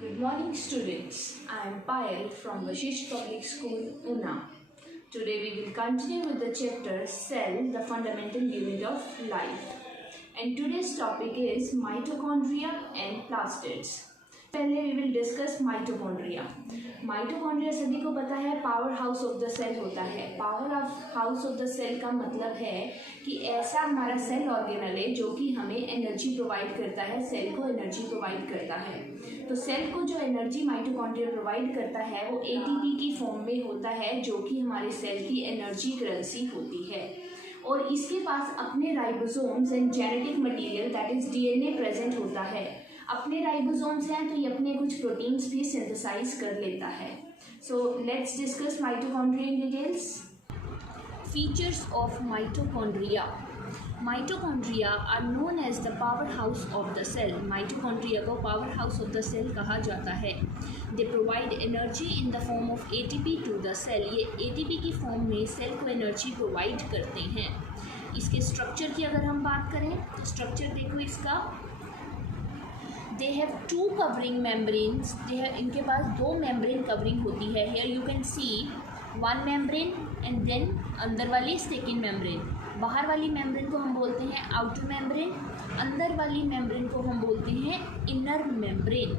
Good morning, students. I am Payal from Vashish Public School, Una. Today we will continue with the chapter Cell, the fundamental unit of life. And today's topic is mitochondria and plastids. पहले we will discuss mitochondria. Mitochondria सभी को पता है power house of the cell होता है. Power house of the cell का मतलब है कि ऐसा हमारा सेल ऑर्गेनल है जो कि हमें एनर्जी प्रोवाइड करता है, सेल को एनर्जी प्रोवाइड करता है. तो सेल को जो एनर्जी माइटोकॉन्ड्रिया प्रोवाइड करता है वो एटीपी की फॉर्म में होता है जो कि हमारे सेल की एनर्जी करेंसी होती है. और इसके पास अपने ribosomes and genetic material that is DNA present होता है. अपने राइबोसोम्स हैं तो ये अपने कुछ प्रोटीन्स भी सिंथेसाइज कर लेता है. So let's discuss mitochondria in details. Features of mitochondria. Mitochondria are known as the power house of the cell. Mitochondria को power house of the cell कहा जाता है. They provide energy in the form of ATP to the cell. ये ATP की फॉर्म में cell को energy provide करते हैं. इसके स्ट्रक्चर की अगर हम बात करें, स्ट्रक्चर देखो इसका. They have two covering membranes. इनके पास दो मेम्ब्रेन कवरिंग होती है. Here you can see one membrane and then अंदर वाली सेकेंड मेम्ब्रेन. बाहर वाली मेम्ब्रेन को हम बोलते हैं आउटर मेम्ब्रेन, अंदर वाली मेम्ब्रेन को हम बोलते हैं इनर मेम्ब्रेन.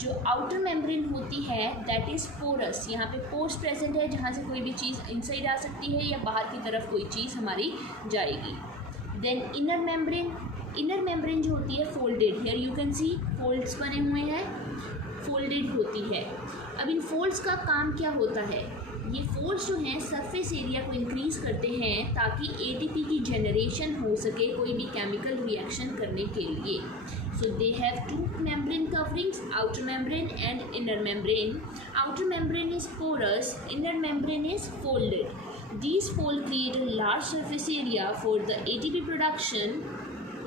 जो आउटर मेम्ब्रेन होती है दैट इज़ पोरस. यहाँ पे पोर्स प्रेजेंट है जहाँ से कोई भी चीज़ इनसाइड आ सकती है या बाहर की तरफ कोई चीज़ हमारी जाएगी. Then inner membrane. Inner membrane जो होती है folded. Here you can see folds बने हुए हैं, फोल्डेड होती है. अब इन फोल्ड्स का काम क्या होता है? ये फोल्ड्स जो हैं सरफेस एरिया को इंक्रीज़ करते हैं ताकि एटीपी की जनरेशन हो सके कोई भी केमिकल रिएक्शन करने के लिए. So they have two membrane coverings, outer membrane and inner membrane. Outer membrane is porous, inner membrane is folded. These folds create a large surface area for the ATP production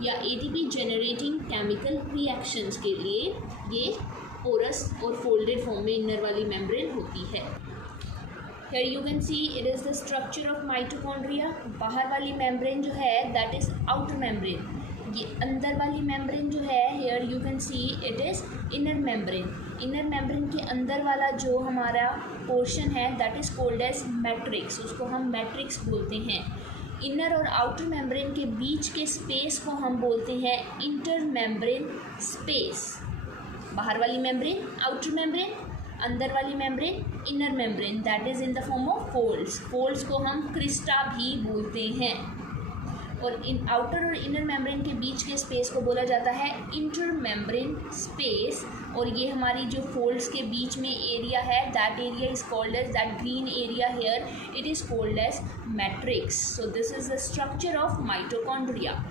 या ATP generating chemical reactions के लिए ये porous और folded form में inner वाली membrane होती है. Here you can see it is the structure of mitochondria. बाहर वाली membrane जो है that is outer membrane. ये अंदर वाली मेम्ब्रेन जो है here you can see it is inner membrane. Inner membrane के अंदर वाला जो हमारा पोर्शन है that is called as matrix. उसको हम मैट्रिक्स बोलते हैं. इनर और आउटर मेम्ब्रेन के बीच के स्पेस को हम बोलते हैं इंटर मेम्ब्रेन स्पेस. बाहर वाली मेम्ब्रेन आउटर मेम्ब्रेन, अंदर वाली membrane inner membrane that is in the form of folds. Folds को हम क्रिस्टा भी बोलते हैं. और इन आउटर और इनर मेम्ब्रेन के बीच के स्पेस को बोला जाता है इंटर मेम्ब्रेन स्पेस. और ये हमारी जो फोल्ड्स के बीच में एरिया है that area is called as that green area here it is called as matrix. So this is the structure of mitochondria.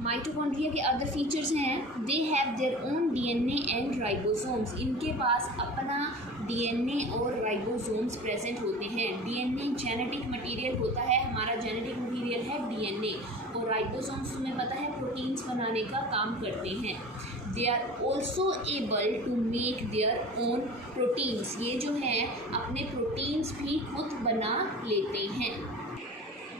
Mitochondria के अदर फीचर्स हैं they have their own DNA and ribosomes. इनके पास अपना DNA और ribosomes present होते हैं. DNA genetic material होता है, हमारा जेनेटिक मटेरियल है डीएनए. और राइबोसोम्स तुम्हें पता है प्रोटीन्स बनाने का काम करते हैं. They are also able to make their own proteins. ये जो हैं अपने प्रोटीन्स भी खुद बना लेते हैं.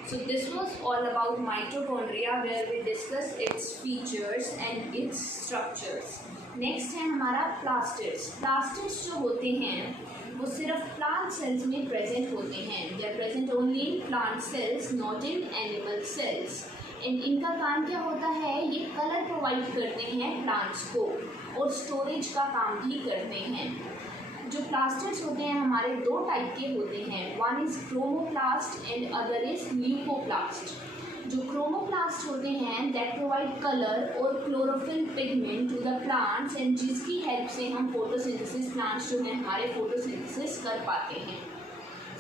So this was all about mitochondria where we discussed its features and its structures. Next है हमारा plastids. Plastids जो होते हैं वो सिर्फ plant cells में present होते हैं. They are present only in plant cells, not in animal cells. इनका काम क्या होता है? ये कलर प्रोवाइड करते हैं प्लांट्स को और स्टोरेज का काम भी करते हैं. जो प्लास्टिड्स होते हैं हमारे दो टाइप के होते हैं. One is chromoplast and other is leucoplast. जो क्रोमोप्लास्ट होते हैं दैट प्रोवाइड कलर और chlorophyll pigment to the plants and जिसकी हेल्प से हम फोटोसिंथेसिस प्लांट्स जो हैं हमारे फोटोसिंथेसिस कर पाते हैं.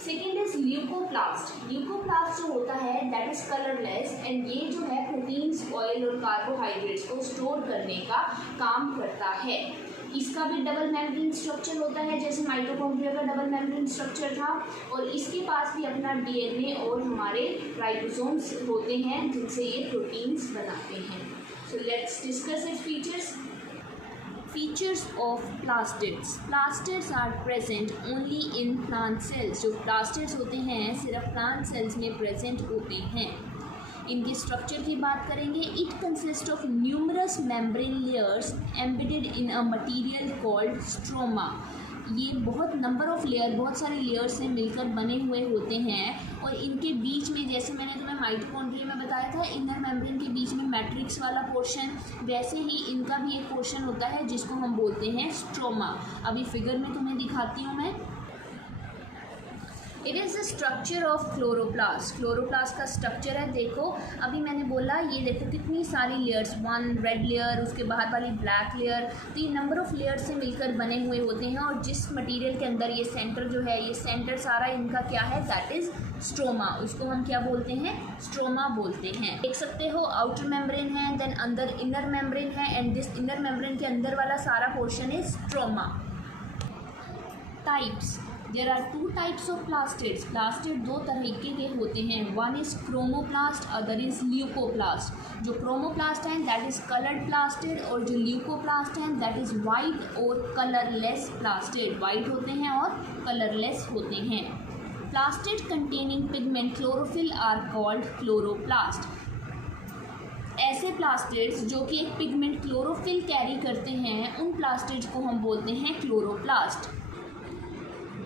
Second is leucoplast. ल्यूकोप्लास्ट जो होता है दैट इज़ कलरलेस एंड ये जो है प्रोटीन्स, ऑयल और कार्बोहाइड्रेट्स को स्टोर करने का काम करता है. इसका भी डबल मेम्ब्रेन स्ट्रक्चर होता है जैसे माइटोकॉन्ड्रिया का डबल मेम्ब्रेन स्ट्रक्चर था. और इसके पास भी अपना डीएनए और हमारे राइबोसोम्स होते हैं जिनसे ये प्रोटीन्स बनाते हैं. So let's discuss its features. Features of plastids. Plastids are present only in plant cells. जो प्लास्टिड्स होते हैं सिर्फ प्लांट सेल्स में प्रेजेंट होते हैं. इनके स्ट्रक्चर की बात करेंगे, it consist of numerous membrane layers embedded in a material called stroma. ये बहुत नंबर ऑफ लेयर, बहुत सारे लेयर्स से मिलकर बने हुए होते हैं और इनके बीच में, जैसे मैंने तुम्हें माइटोकॉन्ड्रिया में बताया था इनर मेम्ब्रेन के बीच में मैट्रिक्स वाला पोर्शन, वैसे ही इनका भी एक पोर्शन होता है जिसको हम बोलते हैं स्ट्रोमा। अभी फिगर में तुम्हें दिखाती हूँ मैं। It is the structure of chloroplast. Chloroplast का स्ट्रक्चर है, देखो अभी मैंने बोला, ये देखो कितनी सारी लेयर्स, वन रेड लेयर, उसके बाहर वाली ब्लैक लेयर, तो ये नंबर ऑफ लेयर से मिलकर बने हुए होते हैं और जिस मटेरियल के अंदर ये सेंटर जो है, ये सेंटर सारा इनका क्या है, दैट इज़ स्ट्रोमा। उसको हम क्या बोलते हैं, स्ट्रोमा बोलते हैं। देख सकते हो आउटर मेम्ब्रेन है, देन अंदर इनर मेम्ब्रेन है एंड दिस इनर मेम्ब्रेन के अंदर वाला सारा portion is stroma. Types, there are two types of plastids. Plastid दो तरीके के होते हैं, one is chromoplast, other is leucoplast. जो क्रोमोप्लास्ट हैं दैट इज़ कलर्ड प्लास्टिड और जो ल्यूकोप्लास्ट हैं दैट इज़ वाइट और कलरलेस प्लास्टिड। वाइट होते हैं और कलरलेस होते हैं। Plastid containing pigment chlorophyll are called chloroplast. ऐसे प्लास्टिड्स जो कि एक पिगमेंट क्लोरोफिल कैरी करते हैं, उन प्लास्टिड्स को हम बोलते हैं क्लोरोप्लास्ट।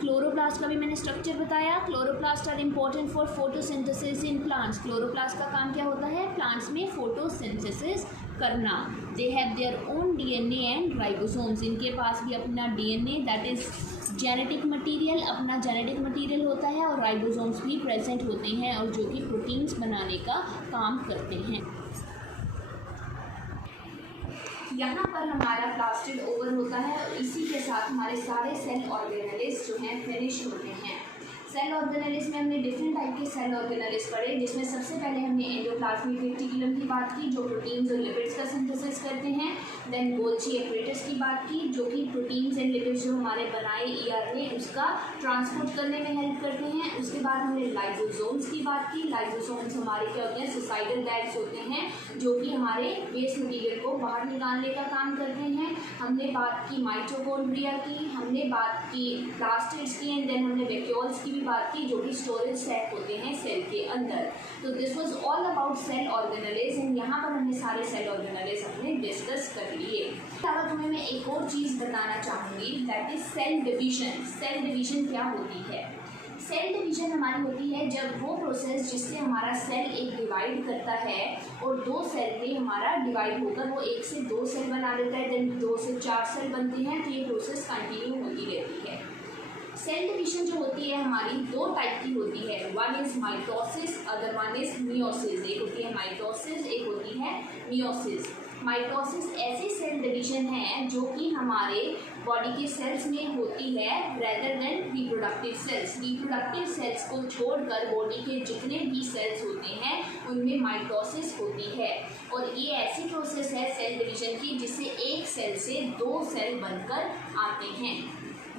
क्लोरोप्लास्ट का भी मैंने स्ट्रक्चर बताया। Chloroplast are important for photosynthesis in plants. Chloroplast का काम क्या होता है, प्लांट्स में फोटोसिंथेसिस करना। They have their own DNA and ribosomes. इनके पास भी अपना DNA that is genetic material, अपना जेनेटिक मटेरियल होता है और राइबोसोम्स भी प्रेजेंट होते हैं और जो कि प्रोटीन्स बनाने का काम करते हैं। यहाँ पर हमारा प्लास्टिड ओवर होता है और इसी के साथ हमारे सारे सेल ऑर्गेनेलिस जो हैं फिनिश होते हैं। सेल ऑर्गेनेलिस में हमने डिफरेंट टाइप के सेल ऑर्गेनेलिस पढ़े, जिसमें सबसे पहले हमने एंडोप्लाज्मिक रेटिकुलम की बात की जो प्रोटीन्स और लिपिड्स का सिंथेसिस करते हैं। देन गोल्गी एपरेटस की बात की जो कि प्रोटीन्स एंड लिपिड्स जो हमारे बनाए ईआरएनए उसका ट्रांसपोर्ट करने में हेल्प करते हैं। उसके बाद हमने लाइसोसोम्स की बात की। लाइसोसोम्स हमारे क्या होते हैं, सुसाइडल बैग्स होते हैं जो कि हमारे वेस्ट मटीरियल को बाहर निकालने का काम करते हैं। हमने बात की माइटोकॉन्ड्रिया की, हमने बात की प्लास्टिड्स की एंड देन हमने वैक्यूल्स की बात की जो कि स्टोरेज सेट होते हैं सेल के अंदर। तो this was all about cell organelles and यहाँ पर हमने सारे सेल ऑर्गेनेलिस अपने डिस्कस कर लिए। अब तुम्हें मैं एक और चीज़ बताना चाहूँगी that is cell division. Cell division क्या होती है? सेल डिवीजन हमारी होती है जब वो प्रोसेस जिससे हमारा सेल एक डिवाइड करता है और दो सेल में हमारा डिवाइड होकर वो एक से दो सेल बना देता है, देन 2 से 4 सेल बनते हैं, तो ये प्रोसेस कंटिन्यू होती रहती है। सेल डिवीजन जो होती है हमारी दो टाइप की होती है, one is mitosis, other one is meiosis. एक होती है माइटोसिस, एक होती है मियोसिस। माइटोसिस ऐसी सेल डिवीजन है जो कि हमारे बॉडी के सेल्स में होती है rather than reproductive cells. Reproductive cells को छोड़कर बॉडी के जितने भी सेल्स होते हैं उनमें माइटोसिस होती है और ये ऐसी प्रोसेस है सेल डिवीजन की जिससे एक सेल से दो सेल बनकर आते हैं।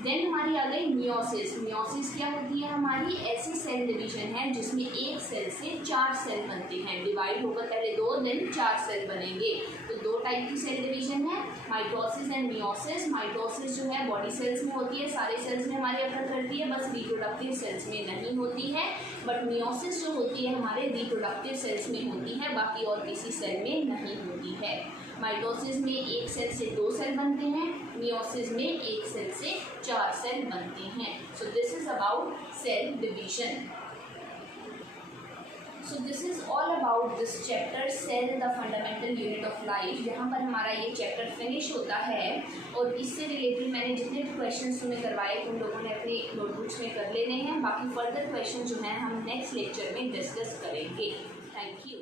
देन हमारी आ गई मियोसिस। मियोसिस क्या होती है हमारी? ऐसी सेल डिवीजन है जिसमें एक सेल से 4 सेल बनते हैं, डिवाइड होकर पहले 2 देन 4 सेल बनेंगे। तो दो टाइप की सेल डिवीजन है, माइटोसिस एंड मियोसिस। माइटोसिस जो है बॉडी सेल्स में होती है, सारे सेल्स में हमारे अकर करती है, बस रिप्रोडक्टिव सेल्स में नहीं होती है। बट मियोसिस जो होती है हमारे रिप्रोडक्टिव सेल्स में होती है, बाकी और किसी सेल में नहीं होती है। माइटोसिस में एक सेल से 2 सेल बनते हैं, मियोसिस में एक सेल से 4 सेल बनते हैं। So this is about cell division. So this is all about this chapter cell the fundamental unit of life. यहाँ पर हमारा ये चैप्टर फिनिश होता है और इससे रिलेटेड मैंने जितने भी क्वेश्चन तुम्हें करवाए उन लोगों ने अपनी नोटबुक्स में कर लेने हैं। बाकी फर्दर क्वेश्चन जो हैं हम नेक्स्ट लेक्चर में डिस्कस करेंगे। Thank you.